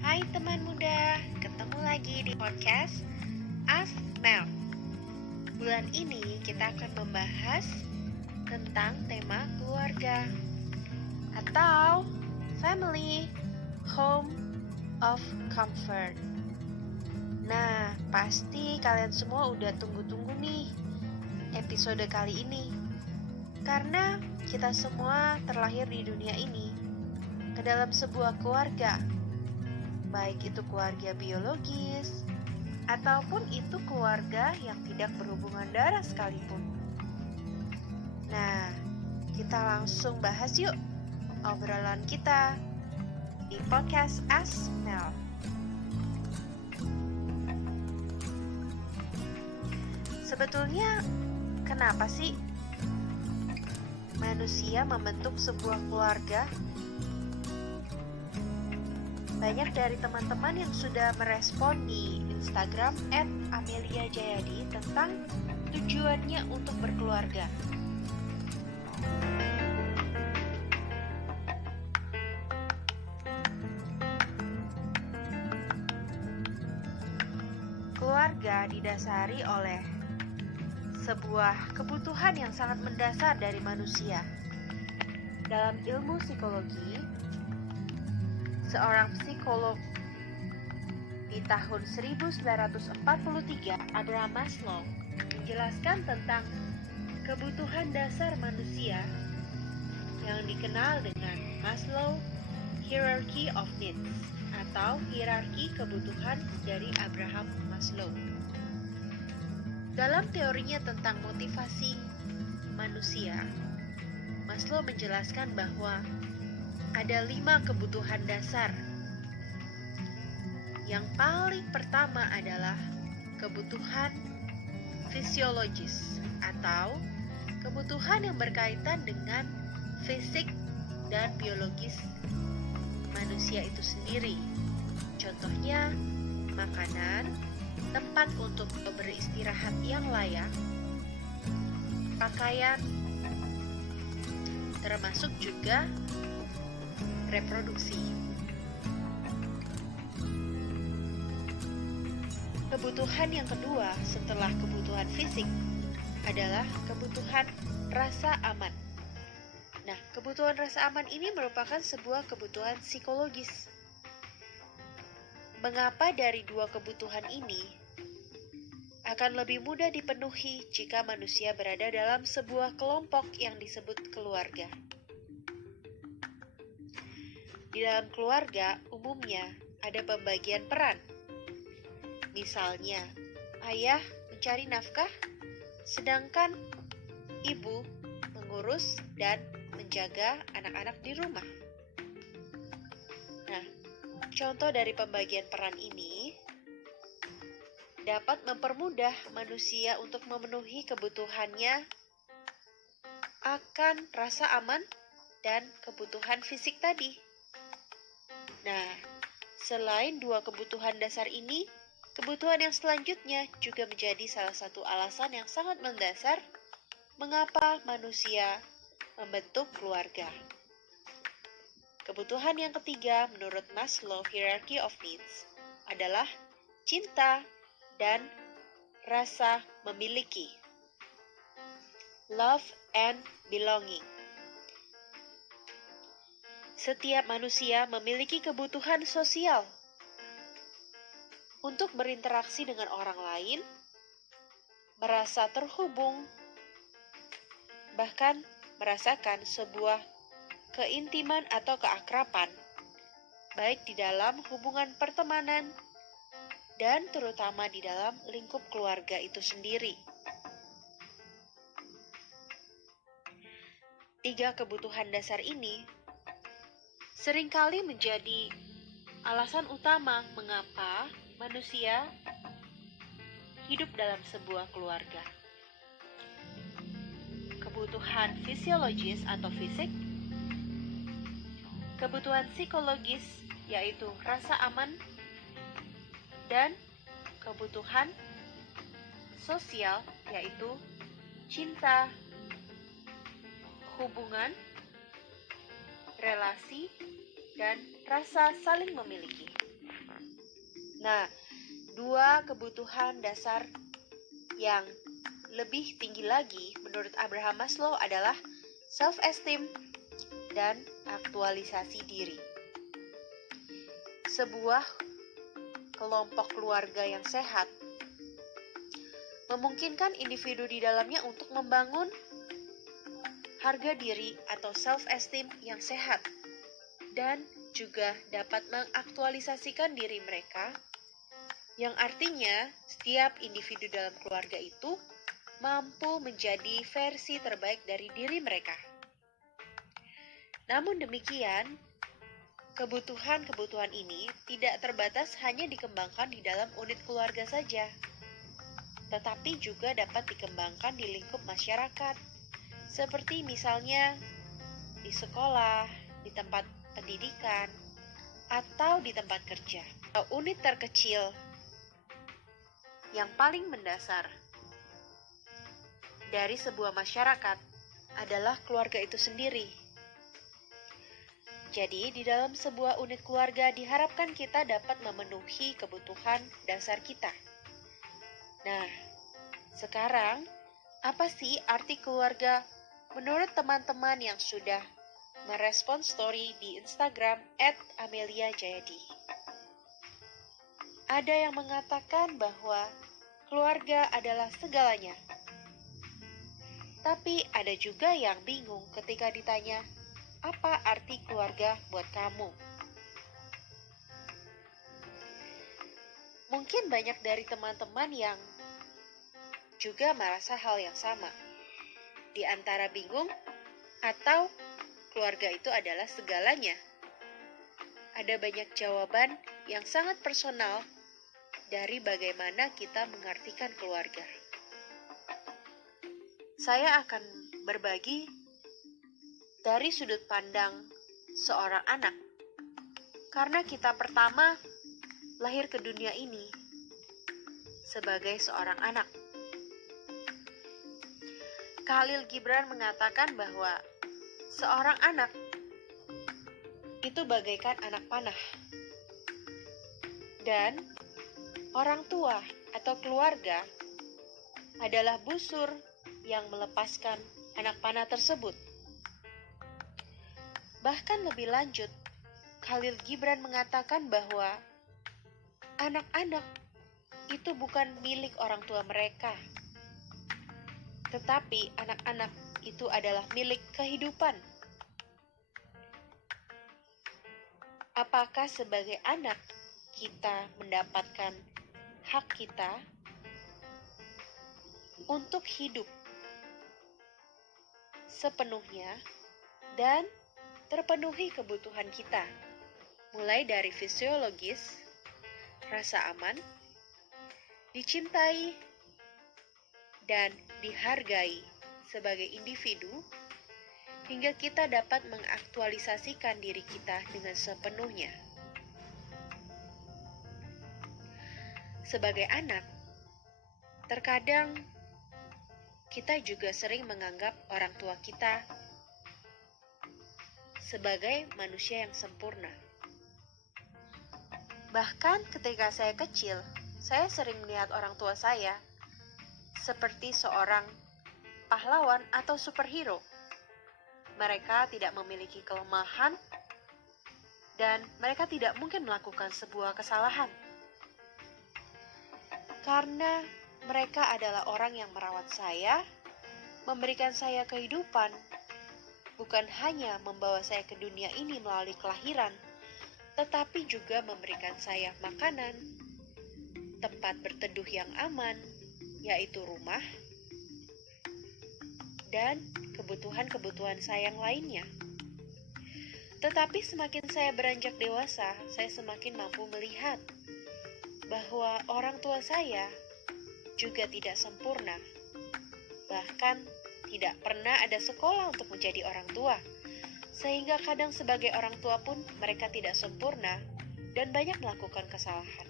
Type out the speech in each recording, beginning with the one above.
Hai teman muda, ketemu lagi di podcast Ask Mel. Bulan ini kita akan membahas tentang tema keluarga atau family, home of comfort. Nah, pasti kalian semua udah tunggu-tunggu nih episode kali ini. Karena kita semua terlahir di dunia ini ke dalam sebuah keluarga. Baik itu keluarga biologis, ataupun itu keluarga yang tidak berhubungan darah sekalipun. Nah, kita langsung bahas yuk obrolan kita di podcast Ask Mel. Sebetulnya, kenapa sih manusia membentuk sebuah keluarga? Banyak dari teman-teman yang sudah merespon di Instagram @ameliajayadi tentang tujuannya untuk berkeluarga. Keluarga didasari oleh sebuah kebutuhan yang sangat mendasar dari manusia. Dalam ilmu psikologi, seorang psikolog di tahun 1943, Abraham Maslow, menjelaskan tentang kebutuhan dasar manusia yang dikenal dengan Maslow Hierarchy of Needs atau hierarki kebutuhan dari Abraham Maslow. Dalam teorinya tentang motivasi manusia, Maslow menjelaskan bahwa ada 5 kebutuhan dasar. Yang paling pertama adalah kebutuhan fisiologis atau kebutuhan yang berkaitan dengan fisik dan biologis manusia itu sendiri. Contohnya, makanan, tempat untuk beristirahat yang layak, pakaian, termasuk juga reproduksi. Kebutuhan yang kedua setelah kebutuhan fisik adalah kebutuhan rasa aman. Nah, kebutuhan rasa aman ini merupakan sebuah kebutuhan psikologis. Mengapa dari 2 kebutuhan ini akan lebih mudah dipenuhi jika manusia berada dalam sebuah kelompok yang disebut keluarga? Di dalam keluarga, umumnya ada pembagian peran. Misalnya, ayah mencari nafkah, sedangkan ibu mengurus dan menjaga anak-anak di rumah. Nah, contoh dari pembagian peran ini dapat mempermudah manusia untuk memenuhi kebutuhannya akan rasa aman dan kebutuhan fisik tadi. Nah, selain 2 kebutuhan dasar ini, kebutuhan yang selanjutnya juga menjadi salah satu alasan yang sangat mendasar mengapa manusia membentuk keluarga. Kebutuhan yang ketiga menurut Maslow Hierarchy of Needs adalah cinta dan rasa memiliki. Love and belonging. Setiap manusia memiliki kebutuhan sosial. untuk berinteraksi dengan orang lain, merasa terhubung, bahkan merasakan sebuah keintiman atau keakraban, baik di dalam hubungan pertemanan dan terutama di dalam lingkup keluarga itu sendiri. 3 kebutuhan dasar ini seringkali menjadi alasan utama mengapa manusia hidup dalam sebuah keluarga. Kebutuhan fisiologis atau fisik, kebutuhan psikologis yaitu rasa aman, dan kebutuhan sosial yaitu cinta, hubungan, relasi, dan rasa saling memiliki. Nah, 2 kebutuhan dasar yang lebih tinggi lagi menurut Abraham Maslow adalah self-esteem dan aktualisasi diri. Sebuah kelompok keluarga yang sehat memungkinkan individu di dalamnya untuk membangun harga diri atau self-esteem yang sehat dan juga dapat mengaktualisasikan diri mereka, yang artinya setiap individu dalam keluarga itu mampu menjadi versi terbaik dari diri mereka. Namun demikian, kebutuhan-kebutuhan ini tidak terbatas hanya dikembangkan di dalam unit keluarga saja, tetapi juga dapat dikembangkan di lingkup masyarakat, seperti misalnya di sekolah, di tempat pendidikan, atau di tempat kerja. Unit terkecil yang paling mendasar dari sebuah masyarakat adalah keluarga itu sendiri. Jadi, di dalam sebuah unit keluarga diharapkan kita dapat memenuhi kebutuhan dasar kita. Nah, sekarang apa sih arti keluarga menurut teman-teman yang sudah merespon story di Instagram @ameliajayadi? Ada yang mengatakan bahwa keluarga adalah segalanya. Tapi ada juga yang bingung ketika ditanya, apa arti keluarga buat kamu? Mungkin banyak dari teman-teman yang juga merasa hal yang sama. Di antara bingung atau keluarga itu adalah segalanya. Ada banyak jawaban yang sangat personal dari bagaimana kita mengartikan keluarga. Saya akan berbagi dari sudut pandang seorang anak, karena kita pertama lahir ke dunia ini sebagai seorang anak. Khalil Gibran mengatakan bahwa seorang anak itu bagaikan anak panah, dan orang tua atau keluarga adalah busur yang melepaskan anak panah tersebut. Bahkan lebih lanjut, Khalil Gibran mengatakan bahwa anak-anak itu bukan milik orang tua mereka, tetapi anak-anak itu adalah milik kehidupan. Apakah sebagai anak kita mendapatkan hak kita untuk hidup sepenuhnya dan terpenuhi kebutuhan kita, mulai dari fisiologis, rasa aman, dicintai, dan dihargai sebagai individu, hingga kita dapat mengaktualisasikan diri kita dengan sepenuhnya. Sebagai anak, terkadang kita juga sering menganggap orang tua kita sebagai manusia yang sempurna. Bahkan ketika saya kecil, saya sering melihat orang tua saya seperti seorang pahlawan atau superhero. Mereka tidak memiliki kelemahan dan mereka tidak mungkin melakukan sebuah kesalahan. karena mereka adalah orang yang merawat saya, memberikan saya kehidupan, bukan hanya membawa saya ke dunia ini melalui kelahiran, tetapi juga memberikan saya makanan, tempat berteduh yang aman, yaitu rumah, dan kebutuhan-kebutuhan saya yang lainnya. Tetapi semakin saya beranjak dewasa, saya semakin mampu melihat bahwa orang tua saya juga tidak sempurna. Bahkan tidak pernah ada sekolah untuk menjadi orang tua. Sehingga kadang sebagai orang tua pun mereka tidak sempurna dan banyak melakukan kesalahan.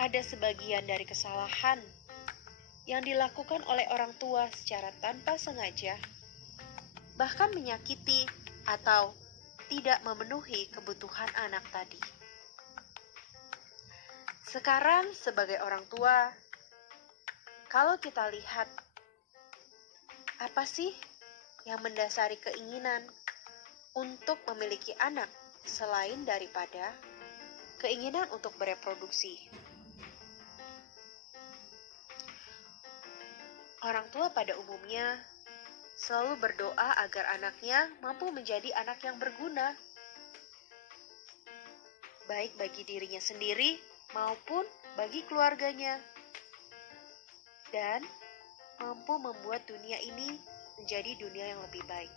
Ada sebagian dari kesalahan yang dilakukan oleh orang tua secara tanpa sengaja, bahkan menyakiti atau tidak memenuhi kebutuhan anak tadi. Sekarang sebagai orang tua, kalau kita lihat apa sih yang mendasari keinginan untuk memiliki anak selain daripada keinginan untuk bereproduksi. Orang tua pada umumnya selalu berdoa agar anaknya mampu menjadi anak yang berguna, baik bagi dirinya sendiri maupun bagi keluarganya, dan mampu membuat dunia ini menjadi dunia yang lebih baik.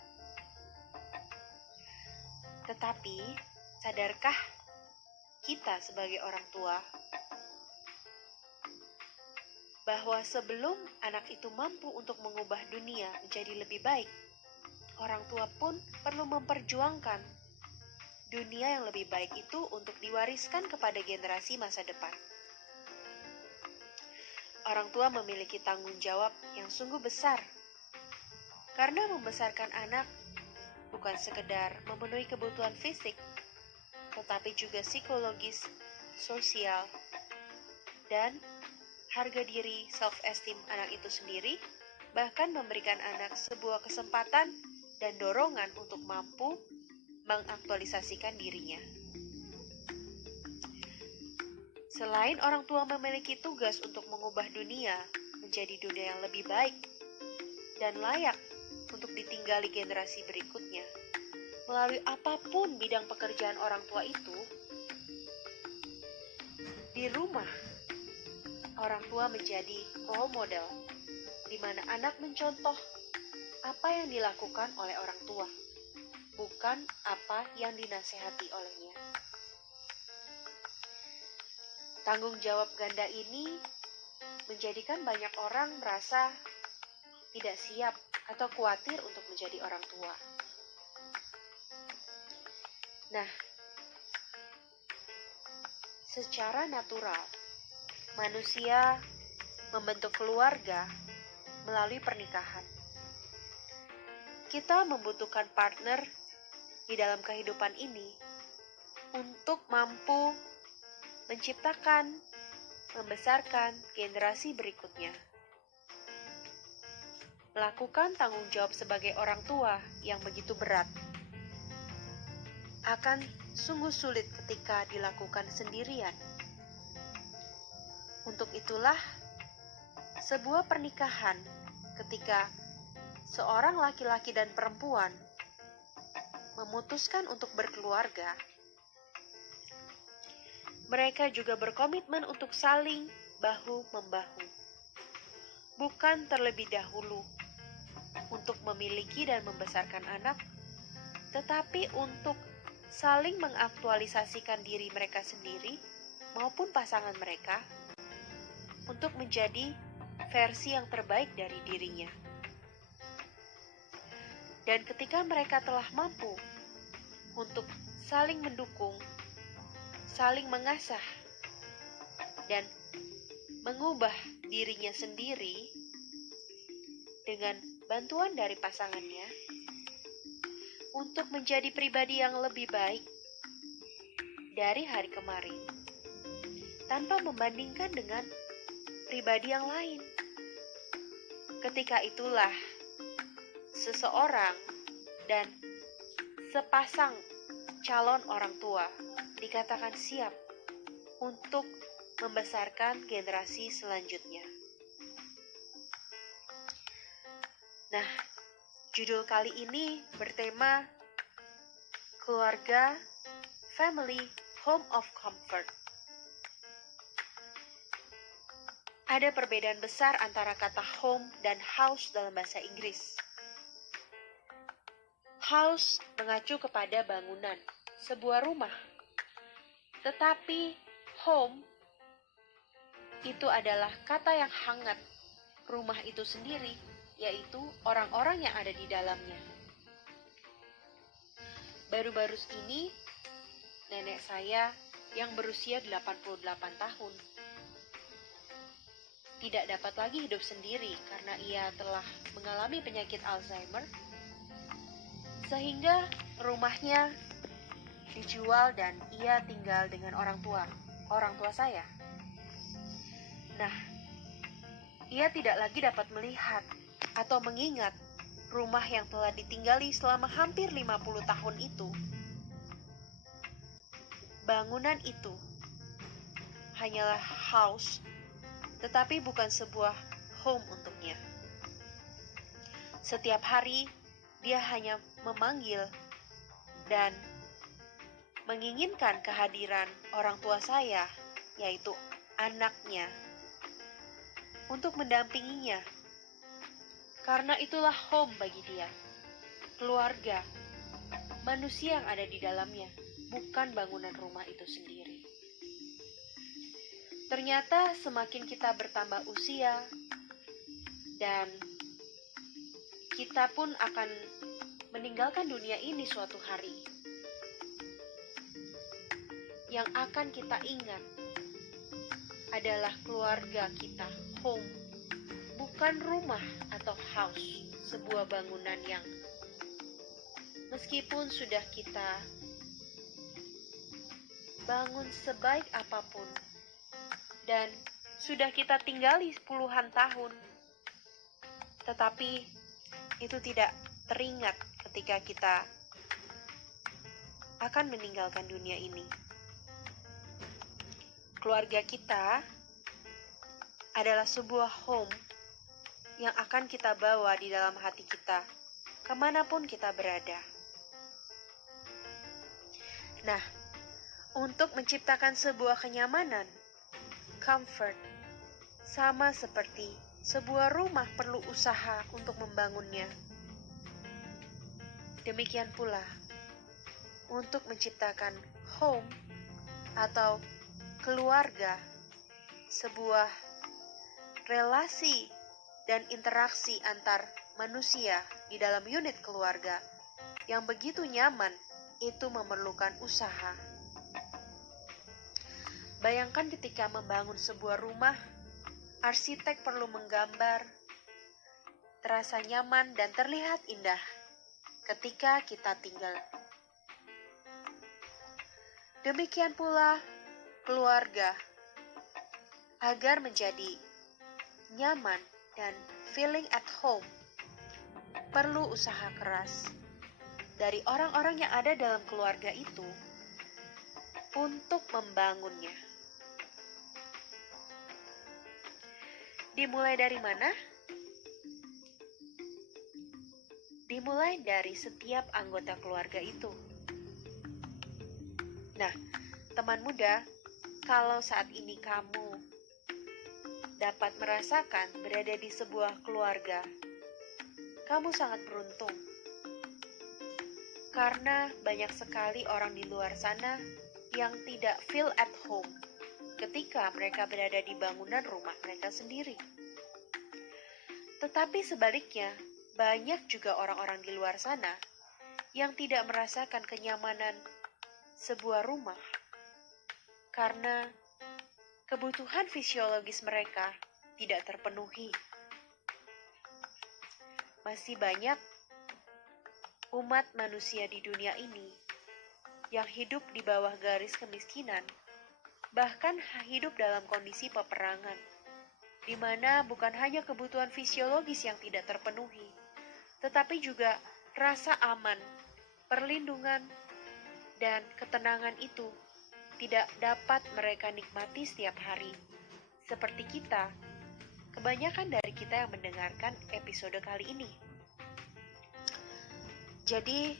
Tetapi, sadarkah kita sebagai orang tua bahwa sebelum anak itu mampu untuk mengubah dunia menjadi lebih baik, orang tua pun perlu memperjuangkan dunia yang lebih baik itu untuk diwariskan kepada generasi masa depan. Orang tua memiliki tanggung jawab yang sungguh besar, karena membesarkan anak bukan sekedar memenuhi kebutuhan fisik, tetapi juga psikologis, sosial, dan harga diri self-esteem anak itu sendiri, bahkan memberikan anak sebuah kesempatan dan dorongan untuk mampu mengaktualisasikan dirinya. Selain orang tua memiliki tugas untuk mengubah dunia menjadi dunia yang lebih baik dan layak untuk ditinggali generasi berikutnya, melalui apapun bidang pekerjaan orang tua itu, di rumah, orang tua menjadi role model, di mana anak mencontoh apa yang dilakukan oleh orang tua, bukan apa yang dinasehati olehnya. Tanggung jawab ganda ini menjadikan banyak orang merasa tidak siap atau khawatir untuk menjadi orang tua. Nah, secara natural, manusia membentuk keluarga melalui pernikahan. Kita membutuhkan partner di dalam kehidupan ini untuk mampu menciptakan, membesarkan generasi berikutnya. Melakukan tanggung jawab sebagai orang tua yang begitu berat akan sungguh sulit ketika dilakukan sendirian. Untuk itulah, sebuah pernikahan ketika seorang laki-laki dan perempuan memutuskan untuk berkeluarga, mereka juga berkomitmen untuk saling bahu-membahu. Bukan terlebih dahulu untuk memiliki dan membesarkan anak, tetapi untuk saling mengaktualisasikan diri mereka sendiri maupun pasangan mereka untuk menjadi versi yang terbaik dari dirinya. Dan ketika mereka telah mampu untuk saling mendukung, saling mengasah, dan mengubah dirinya sendiri dengan bantuan dari pasangannya untuk menjadi pribadi yang lebih baik dari hari kemarin, tanpa membandingkan dengan pribadi yang lain. Ketika itulah seseorang dan sepasang calon orang tua dikatakan siap untuk membesarkan generasi selanjutnya. Nah, judul kali ini bertema keluarga, family, home of comfort. Ada perbedaan besar antara kata home dan house dalam bahasa Inggris. House mengacu kepada bangunan, sebuah rumah. Tetapi home itu adalah kata yang hangat. Rumah itu sendiri, yaitu orang-orang yang ada di dalamnya. Baru-baru ini, nenek saya yang berusia 88 tahun tidak dapat lagi hidup sendiri karena ia telah mengalami penyakit Alzheimer, sehingga rumahnya dijual dan ia tinggal dengan orang tua saya. Nah, ia tidak lagi dapat melihat atau mengingat rumah yang telah ditinggali selama hampir 50 tahun itu. Bangunan itu hanyalah house, tetapi bukan sebuah home untuknya. Setiap hari, dia hanya memanggil dan menginginkan kehadiran orang tua saya, yaitu anaknya, untuk mendampinginya. Karena itulah home bagi dia, keluarga, manusia yang ada di dalamnya, bukan bangunan rumah itu sendiri. Ternyata semakin kita bertambah usia, dan kita pun akan meninggalkan dunia ini suatu hari. Yang akan kita ingat adalah keluarga kita, home, bukan rumah atau house, sebuah bangunan yang meskipun sudah kita bangun sebaik apapun dan sudah kita tinggali puluhan tahun, tetapi itu tidak teringat ketika kita akan meninggalkan dunia ini. Keluarga kita adalah sebuah home yang akan kita bawa di dalam hati kita, kemanapun kita berada. Nah, untuk menciptakan sebuah kenyamanan, comfort, sama seperti sebuah rumah perlu usaha untuk membangunnya. Demikian pula, untuk menciptakan home atau keluarga, sebuah relasi dan interaksi antar manusia di dalam unit keluarga yang begitu nyaman, itu memerlukan usaha. Bayangkan ketika membangun sebuah rumah, arsitek perlu menggambar, terasa nyaman dan terlihat indah ketika kita tinggal. Demikian pula keluarga, agar menjadi nyaman dan feeling at home, perlu usaha keras dari orang-orang yang ada dalam keluarga itu untuk membangunnya. Dimulai dari mana? Dimulai dari setiap anggota keluarga itu. Nah, teman muda, kalau saat ini kamu dapat merasakan berada di sebuah keluarga, kamu sangat beruntung. Karena banyak sekali orang di luar sana yang tidak feel at home ketika mereka berada di bangunan rumah mereka sendiri. Tetapi sebaliknya, banyak juga orang-orang di luar sana yang tidak merasakan kenyamanan sebuah rumah karena kebutuhan fisiologis mereka tidak terpenuhi. Masih banyak umat manusia di dunia ini yang hidup di bawah garis kemiskinan, bahkan hidup dalam kondisi peperangan, di mana bukan hanya kebutuhan fisiologis yang tidak terpenuhi, tetapi juga rasa aman, perlindungan, dan ketenangan itu tidak dapat mereka nikmati setiap hari. Seperti kita, kebanyakan dari kita yang mendengarkan episode kali ini. Jadi,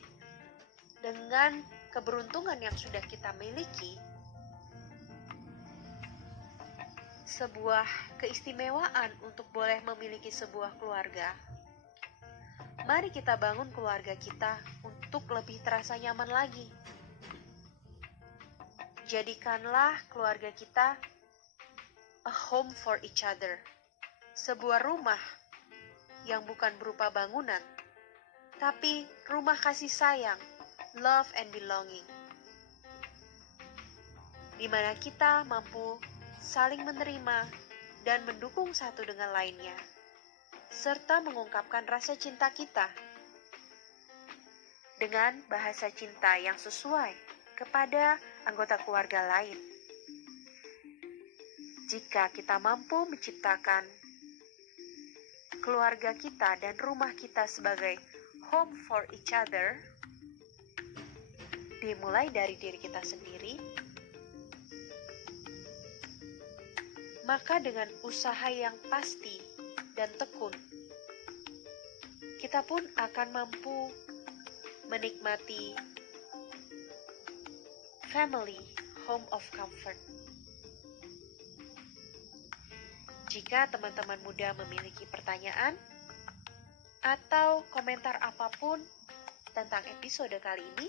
dengan keberuntungan yang sudah kita miliki, sebuah keistimewaan untuk boleh memiliki sebuah keluarga, mari kita bangun keluarga kita untuk lebih terasa nyaman lagi. Jadikanlah keluarga kita a home for each other, sebuah rumah yang bukan berupa bangunan, tapi rumah kasih sayang, love and belonging, di mana kita mampu saling menerima dan mendukung satu dengan lainnya, serta mengungkapkan rasa cinta kita dengan bahasa cinta yang sesuai kepada anggota keluarga lain. Jika kita mampu menciptakan keluarga kita dan rumah kita sebagai home for each other, dimulai dari diri kita sendiri, maka dengan usaha yang pasti dan tekun, kita pun akan mampu menikmati family, home of comfort. Jika teman-teman muda memiliki pertanyaan atau komentar apapun tentang episode kali ini,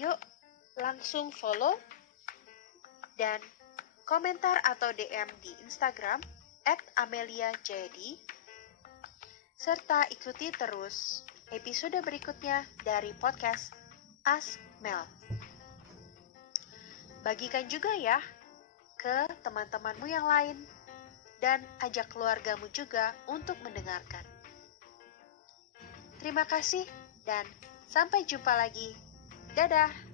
yuk langsung follow dan komentar atau DM di Instagram @ameliajayadi, serta ikuti terus episode berikutnya dari podcast Ask Mel. Bagikan juga ya ke teman-temanmu yang lain dan ajak keluargamu juga untuk mendengarkan. Terima kasih dan sampai jumpa lagi. Dadah!